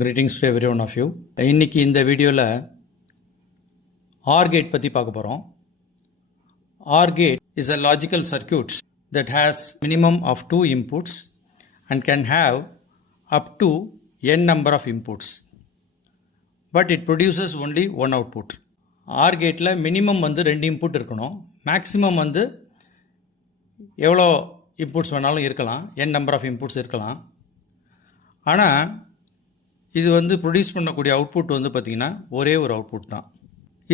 Greetings to every one of you. இன்னைக்கு இந்த வீடியோவில் OR gate பற்றி பார்க்க போகிறோம். OR gate is a logical circuit that has minimum of 2 inputs and can have up to n number of inputs. But it produces only one output. OR gateல minimum வந்து 2 input இருக்கணும். Maximum வந்து எவ்வளோ inputs வேணாலும் இருக்கலாம், n number of inputs இருக்கலாம். ஆனால் இது வந்து ப்ரொடியூஸ் பண்ணக்கூடிய அவுட்புட் வந்து பார்த்திங்கன்னா ஒரே ஒரு அவுட்புட் தான்.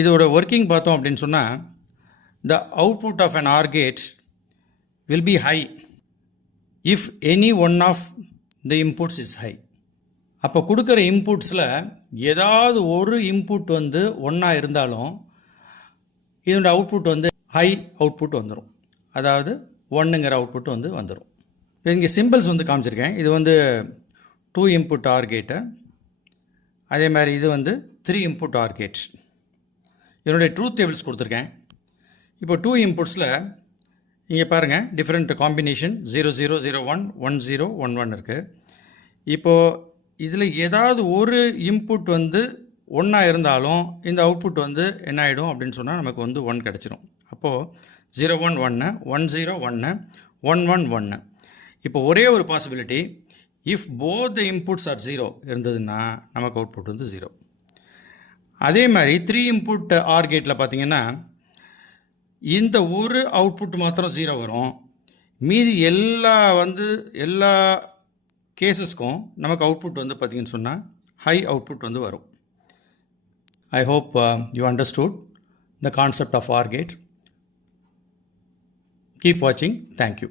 இதோட ஒர்க்கிங் பார்த்தோம் அப்படின்னு சொன்னால், the output of an OR gate will be high if any one of the inputs is high. அப்போ கொடுக்குற இன்புட்ஸில் ஏதாவது ஒரு இன்புட் வந்து ஒன்றா இருந்தாலும் இதோட அவுட்புட் வந்து ஹை அவுட்புட் வந்துடும், அதாவது ஒன்றுங்கிற அவுட்புட் வந்து வந்துடும். இங்கே சிம்பிள்ஸ் வந்து காமிச்சிருக்கேன். இது வந்து 2 இன்புட் ஆர் கேட்டு, அதே மாதிரி இது வந்து 3 இன்புட் ஆர் கேட். இதனுடைய ட்ரூத் டேபிள்ஸ் கொடுத்துருக்கேன். இப்போ 2 இன்புட்ஸில் இங்கே பாருங்கள், டிஃப்ரெண்ட் காம்பினேஷன் 0001 1011 இருக்குது. இப்போது இதில் ஏதாவது ஒரு இன்புட் வந்து ஒன்றா இருந்தாலும் இந்த அவுட்புட் வந்து என்ன ஆகிடும் அப்படின்னு சொன்னால் நமக்கு வந்து 1 கிடச்சிரும். அப்போது 011 1011 111. இப்போ ஒரே ஒரு possibility, if both the inputs are 0 இருந்ததுன்னா நமக்கு அவுட்புட் வந்து 0. அதே மாதிரி 3 இன்புட் ஆர் கேட்டில் பார்த்தீங்கன்னா இந்த ஒரு அவுட்புட் மாத்திரம் 0 வரும். மீதி எல்லா கேசஸ்க்கும் நமக்கு அவுட்புட் வந்து பார்த்திங்கன்னு சொன்னால் ஹை அவுட்புட் வந்து வரும். I hope you understood the concept of OR gate. Keep வாட்சிங். தேங்க்யூ.